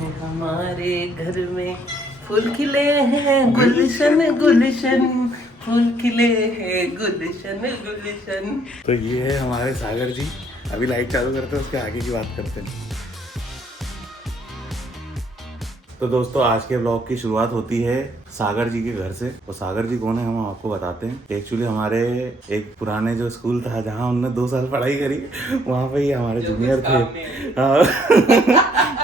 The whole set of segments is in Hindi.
हमारे घर में फूल खिले हैं गुलशन गुलशन, फूल खिले हैं गुलशन गुलशन। तो ये है हमारे सागर जी। अभी लाइट चालू करते हैं, उसके आगे की बात करते हैं। तो दोस्तों, आज के ब्लॉग की शुरुआत होती है सागर जी के घर से। और सागर जी कौन है हम आपको बताते हैं। एक्चुअली हमारे एक पुराने जो स्कूल था जहाँ उनने 2 साल पढ़ाई करी, वहाँ पे ही हमारे जूनियर थे। हाँ।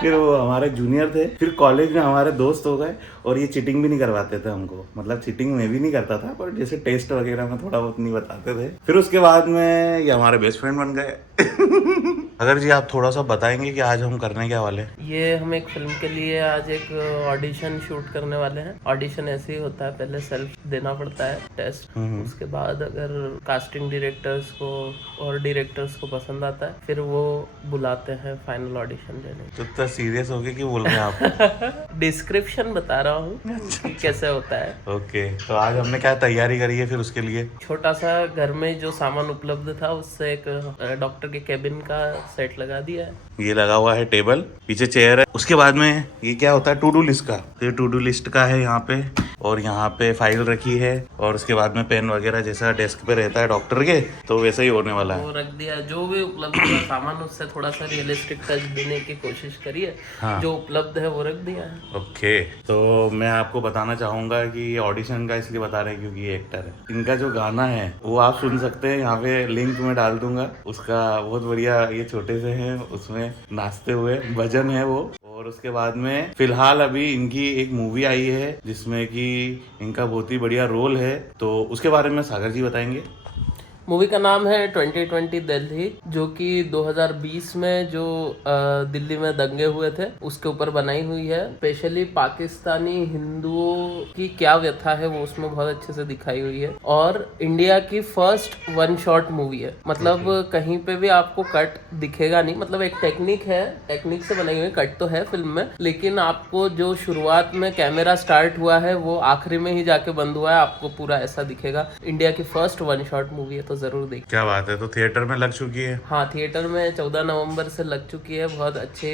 फिर वो हमारे जूनियर थे, फिर कॉलेज में हमारे दोस्त हो गए। और ये चीटिंग भी नहीं करवाते थे हमको, मतलब चीटिंग में भी नहीं करता था, पर जैसे टेस्ट वगैरह में थोड़ा बहुत नहीं बताते थे। फिर उसके बाद में ये हमारे बेस्ट फ्रेंड बन गए। अगर जी आप थोड़ा सा बताएंगे कि आज हम करने क्या वाले हैं। ये हम एक फिल्म के लिए आज एक ऑडिशन शूट करने वाले हैं। ऑडिशन ऐसे ही होता है, पहले सेल्फ देना पड़ता है टेस्ट, उसके बाद अगर कास्टिंग डायरेक्टर्स को और डायरेक्टर्स को पसंद आता है फिर वो बुलाते हैं फाइनल ऑडिशन लेने। तो इतना सीरियस हो गए कि बोल रहे हैं आप। डिस्क्रिप्शन बता रहा हूँ कि कैसे होता है। ओके, तो आज हमने क्या तैयारी करी है फिर उसके लिए। छोटा सा घर में जो सामान उपलब्ध था उससे एक डॉक्टर के केबिन का सेट लगा दिया है। ये लगा हुआ है टेबल, पीछे चेयर है। उसके बाद में ये क्या होता है, टू डू लिस्ट का। तो ये टू डू लिस्ट का है यहाँ पे, और यहाँ पे फाइल रखी है। और उसके बाद में पेन वगैरह जैसा डेस्क पे रहता है डॉक्टर के, तो वैसा ही होने वाला है। वो रख दिया, जो भी उपलब्ध हुआ सामान उससे थोड़ा सा रियलिस्टिक टच देने की कोशिश करिए। हाँ। जो उपलब्ध है वो रख दिया है। ओके, तो मैं आपको बताना चाहूंगा कि ये ऑडिशन का इसलिए बता रहे हैं क्योंकि ये एक्टर है। इनका जो गाना है वो आप सुन सकते हैं, यहाँ पे लिंक में डाल दूंगा उसका। बहुत बढ़िया, ये छोटे से हैं, उसमें नाचते हुए भजन है वो। और उसके बाद में फिलहाल अभी इनकी एक मूवी आई है जिसमें कि इनका बहुत ही बढ़िया रोल है, तो उसके बारे में सागर जी बताएंगे। मूवी का नाम है 2020 दिल्ली, जो कि 2020 में जो दिल्ली में दंगे हुए थे उसके ऊपर बनाई हुई है। स्पेशली पाकिस्तानी हिंदुओं की क्या व्यथा है वो उसमें बहुत अच्छे से दिखाई हुई है। और इंडिया की फर्स्ट वन शॉट मूवी है, मतलब कहीं पे भी आपको कट दिखेगा नहीं। मतलब एक टेक्निक है, टेक्निक से बनाई हुई कट तो है फिल्म में, लेकिन आपको जो शुरुआत में कैमरा स्टार्ट हुआ है वो आखिरी में ही जाके बंद हुआ है, आपको पूरा ऐसा दिखेगा। इंडिया की फर्स्ट वन शॉट मूवी है, तो जरूर देखिए। क्या बात है, तो थिएटर में लग चुकी है। हाँ, थिएटर में 14 नवंबर से लग चुकी है। बहुत अच्छी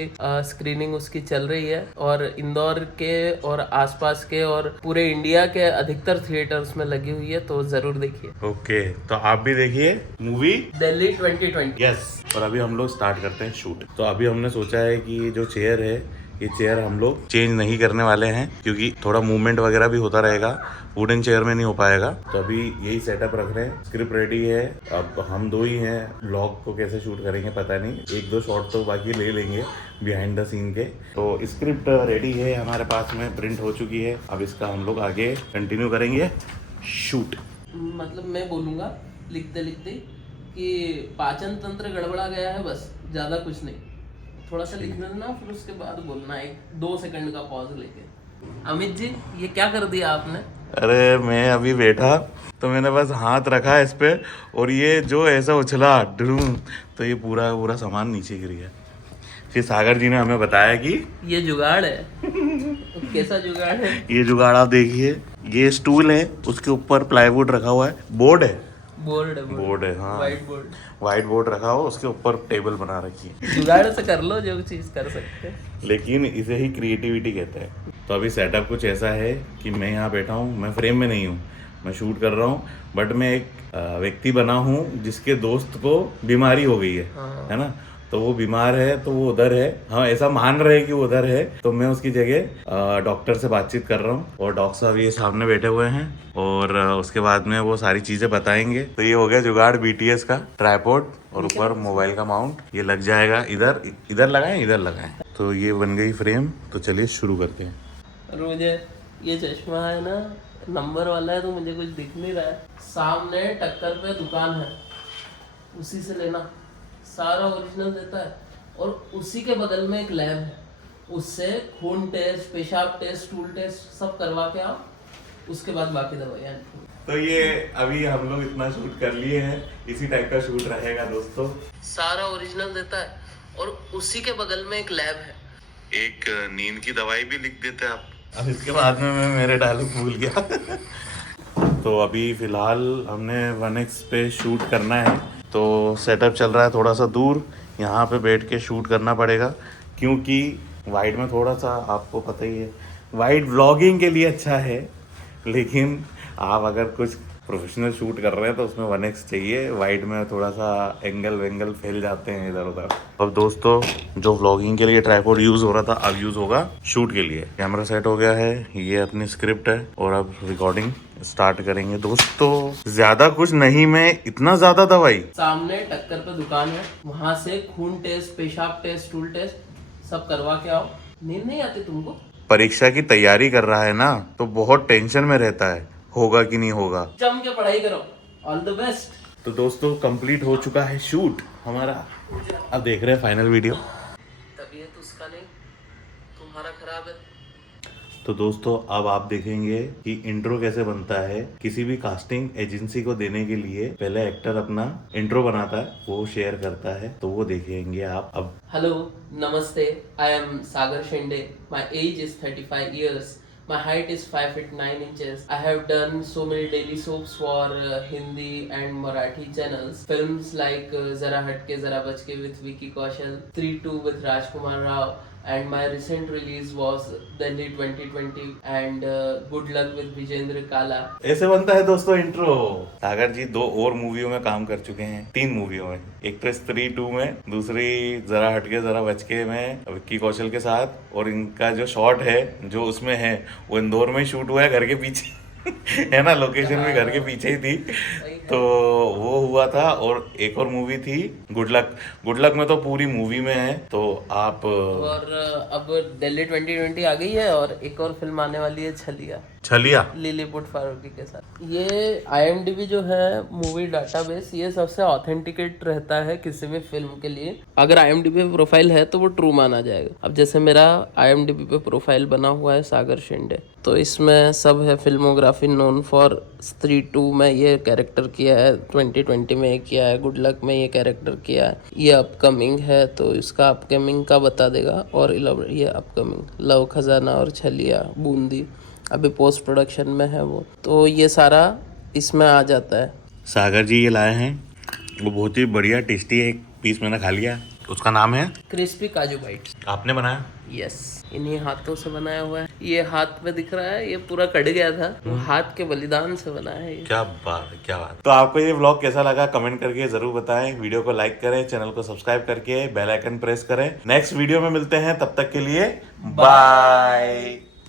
स्क्रीनिंग उसकी चल रही है और इंदौर के और आसपास के और पूरे इंडिया के अधिकतर थिएटर्स में लगी हुई है, तो जरूर देखिए। ओके, तो आप भी देखिए मूवी दिल्ली 2020। यस। और अभी हम लोग स्टार्ट करते हैं शूट। तो अभी हमने सोचा है कि ये जो चेयर है, ये चेयर हम लोग चेंज नहीं करने वाले हैं क्योंकि थोड़ा मूवमेंट वगैरह भी होता रहेगा, वुडन चेयर में नहीं हो पाएगा। तो अभी यही सेटअप रख रहे हैं। स्क्रिप्ट रेडी है, अब हम 2 ही हैं। व्लॉग को कैसे शूट करेंगे पता नहीं, 1-2 शॉट तो बाकी ले लेंगे बिहाइंड द सीन के। तो स्क्रिप्ट रेडी है हमारे पास में, प्रिंट हो चुकी है। अब इसका हम लोग आगे कंटिन्यू करेंगे शूट। मतलब मैं बोलूंगा लिखते लिखते कि पाचन तंत्र गड़बड़ा गया है, बस ज्यादा कुछ नहीं। थोड़ा सा लिखना ना, फिर उसके बाद बोलना, 1-2 सेकंड का पॉज लेके। अमित जी, ये क्या कर दिया आपने? अरे मैं अभी बैठा तो मैंने बस हाथ रखा इस पे, और ये जो ऐसा उछला ड्रूम, तो ये पूरा पूरा सामान नीचे गिर गया। फिर सागर जी ने हमें बताया कि ये जुगाड़ है। कैसा जुगाड़ है? ये जुगाड़ आप देखिए, ये स्टूल है, उसके ऊपर प्लाईवुड रखा हुआ है, बोर्ड है, बोर्ड है, हाँ व्हाइट बोर्ड रखा हुआ, उसके ऊपर टेबल बना रखी है। जुगाड़ से कर लो जो चीज कर सकते हैं, लेकिन इसे ही क्रिएटिविटी कहते हैं। तो अभी सेटअप कुछ ऐसा है कि मैं यहाँ बैठा हूँ, मैं फ्रेम में नहीं हूँ, मैं शूट कर रहा हूँ, बट मैं एक व्यक्ति बना हूँ जिसके दोस्त को बीमारी हो गई है ना। तो वो बीमार है, तो वो उधर है, हाँ ऐसा मान रहे हैं कि वो उधर है, तो मैं उसकी जगह डॉक्टर से बातचीत कर रहा हूँ। और डॉक्टर साहब ये सामने बैठे हुए हैं, और उसके बाद में वो सारी चीजें बताएंगे। तो ये हो गया जुगाड़ BTS का, ट्राइपॉड और ऊपर मोबाइल का माउंट, ये लग जाएगा। इधर इधर लगाएं, इधर लगाएं। तो ये बन गई फ्रेम। तो चलिए शुरू करते हैं। और मुझे ये चश्मा है ना, नंबर वाला है, तो मुझे कुछ दिख नहीं रहा है। सामने टक्कर पे दुकान है, उसी से लेना, सारा ओरिजिनल देता है। और उसी के बगल में एक लैब है, उससे खून टेस्ट, पेशाब टेस्ट, स्टूल टेस्ट सब करवा के आप, उसके बाद बाकी दवाइयाँ। तो ये अभी हम लोग इतना शूट कर लिए हैं, इसी टाइप का शूट रहेगा दोस्तों। सारा ओरिजिनल देता है और उसी के बगल में एक लैब है। एक नींद की दवाई भी लिख देते हैं आप। अब इसके बाद में मैं मेरे डायलॉग भूल गया। तो अभी फिलहाल हमने 1x पे शूट करना है, तो सेटअप चल रहा है थोड़ा सा दूर, यहाँ पे बैठ के शूट करना पड़ेगा क्योंकि वाइड में थोड़ा सा आपको पता ही है, वाइड व्लॉगिंग के लिए अच्छा है, लेकिन आप अगर कुछ प्रोफेशनल शूट कर रहे हैं तो उसमें 1x चाहिए। वाइड में थोड़ा सा एंगल वेंगल फैल जाते हैं इधर उधर। अब दोस्तों जो व्लॉगिंग के लिए ट्राइपॉड यूज़ हो रहा था अब यूज़ होगा शूट के लिए। कैमरा सेट हो गया है, ये अपनी स्क्रिप्ट है और अब रिकॉर्डिंग स्टार्ट करेंगे। दोस्तों ज्यादा कुछ नहीं, मैं इतना ज्यादा दवाई सामने टक्कर पे दुकान है, वहां से खून टेस्ट, पेशाब टेस्ट, स्टूल टेस्ट सब करवा के आओ। नींद नहीं आती तुमको? परीक्षा की तैयारी कर रहा है ना, तो बहुत टेंशन में रहता है, होगा कि नहीं होगा। जम के पढ़ाई करो। All the best. तो दोस्तों कंप्लीट हो चुका है शूट हमारा, अब देख रहे हैं फाइनल वीडियो। तबीयत उसका नहीं, तुम्हारा खराब है। तो दोस्तों अब आप देखेंगे कि इंट्रो कैसे बनता है। किसी भी कास्टिंग एजेंसी को देने के लिए पहले एक्टर अपना इंट्रो बनाता है, वो शेयर करता है, तो वो देखेंगे आप अब। हेलो, नमस्ते, I am Sagar Shende. My age is 35 years. My height is 5 feet 9 inches. I have done so many daily soaps for Hindi and Marathi channels. Films like Zara Hatke Zara Bachke with Vicky Kaushal, 3-2 with Rajkumar Rao, and my recent release was Delhi 2020 and Good Luck with Vijendra Kala. ऐसे बनता है दोस्तों इंट्रो। सागर जी 2 और मूवियों में काम कर चुके हैं, 3 मूवियों में। एक तो स्त्री 2 में, दूसरी जरा हटके जरा बचके में विक्की कौशल के साथ, और इनका जो शॉट है जो उसमें है वो इंदौर में शूट हुआ है, घर के पीछे है ना, लोकेशन भी घर के पीछे ही थी, तो वो हुआ था। और एक और मूवी थी गुड लक। गुड लक में तो पूरी मूवी में है, तो आप। और अब दिल्ली 2020 आ गई है और एक और फिल्म आने वाली है, छलिया। छलिया लिलीपुट फारूकी के साथ। ये IMDb जो है मूवी डाटाबेस, ये सबसे ऑथेंटिकेट रहता है किसी भी फिल्म के लिए। अगर IMDb पे प्रोफाइल है तो वो ट्रू माना जाएगा। अब जैसे मेरा IMDb पे प्रोफाइल बना हुआ है सागर शेंडे, तो इसमें सब है फिल्मोग्राफी। नोन फॉर स्त्री 2 में ये कैरेक्टर किया है, 2020 में ये किया है, गुड लक में ये कैरेक्टर किया है। ये अपकमिंग है तो इसका अपकमिंग का बता देगा। और ये अपकमिंग लव खजाना और छलिया बूंदी अभी पोस्ट प्रोडक्शन में है वो, तो ये सारा इसमें आ जाता है। सागर जी ये लाए हैं, वो बहुत ही बढ़िया टेस्टी है, एक पीस मैंने खा लिया। उसका नाम है क्रिस्पी काजू बाइट्स। आपने बनाया? यस, इन्हीं हाथों से बनाया हुआ है। ये हाथ में दिख रहा है, ये पूरा कट गया था, वो हाथ के बलिदान से बना है ये। क्या बात है, क्या बात। तो आपको ये व्लॉग कैसा लगा कमेंट करके जरूर बताएं। वीडियो को लाइक करें, चैनल को सब्सक्राइब करके बेल आइकन प्रेस करें। नेक्स्ट वीडियो में मिलते हैं, तब तक के लिए बाय।